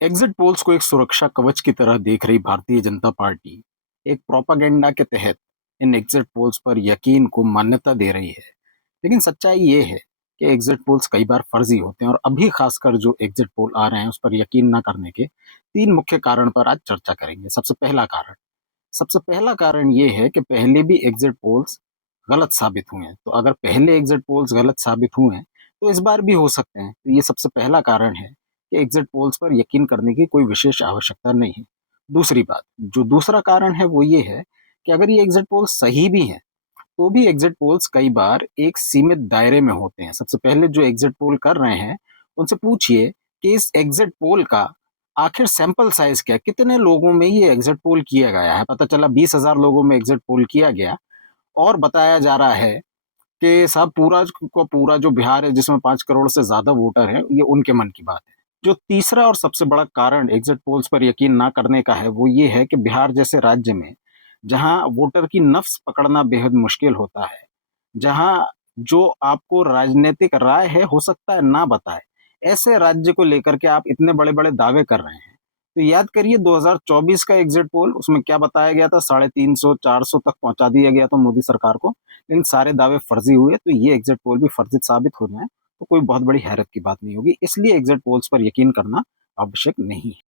Exit polls को एक सुरक्षा कवच की तरह देख रही भारतीय जनता पार्टी एक प्रोपागेंडा के तहत इन एग्जिट पोल्स पर यकीन को मान्यता दे रही है। लेकिन सच्चाई ये है कि एग्जिट पोल्स कई बार फर्जी होते हैं और अभी खासकर जो एग्जिट पोल आ रहे हैं उस पर यकीन न करने के तीन मुख्य कारण पर आज चर्चा करेंगे। सबसे पहला कारण ये है कि पहले भी एग्जिट पोल्स गलत साबित हुए हैं। तो अगर पहले एग्जिट पोल्स गलत साबित हुए हैं तो इस बार भी हो सकते हैं। तो ये सबसे पहला कारण है कि एग्जिट पोल्स पर यकीन करने की कोई विशेष आवश्यकता नहीं है। दूसरी बात, जो दूसरा कारण है वो ये है कि अगर ये एग्जिट पोल्स सही भी हैं तो भी एग्जिट पोल्स कई बार एक सीमित दायरे में होते हैं। सबसे पहले जो एग्जिट पोल कर रहे हैं उनसे पूछिए कि इस एग्जिट पोल का आखिर सैंपल साइज क्या है, कितने लोगों में ये एग्जिट पोल किया गया है। पता चला 20,000 लोगों में एग्जिट पोल किया गया और बताया जा रहा है कि साहब पूरा को पूरा जो बिहार है जिसमें 5 करोड़ से ज्यादा वोटर हैं, ये उनके मन की बात है। जो तीसरा और सबसे बड़ा कारण एग्जिट पोल्स पर यकीन ना करने का है वो ये है कि बिहार जैसे राज्य में जहां वोटर की नफ्स पकड़ना बेहद मुश्किल होता है, जहां जो आपको राजनीतिक राय है हो सकता है ना बताए, ऐसे राज्य को लेकर के आप इतने बड़े बड़े दावे कर रहे हैं। तो याद करिए 2024 का एग्जिट पोल, उसमें क्या बताया गया था, 350 400 तक पहुंचा दिया गया था मोदी सरकार को, लेकिन सारे दावे फर्जी हुए। तो ये एग्जिट पोल भी फर्जी साबित हो जाए तो कोई बहुत बड़ी हैरत की बात नहीं होगी। इसलिए एग्जिट पोल्स पर यकीन करना आवश्यक नहीं है।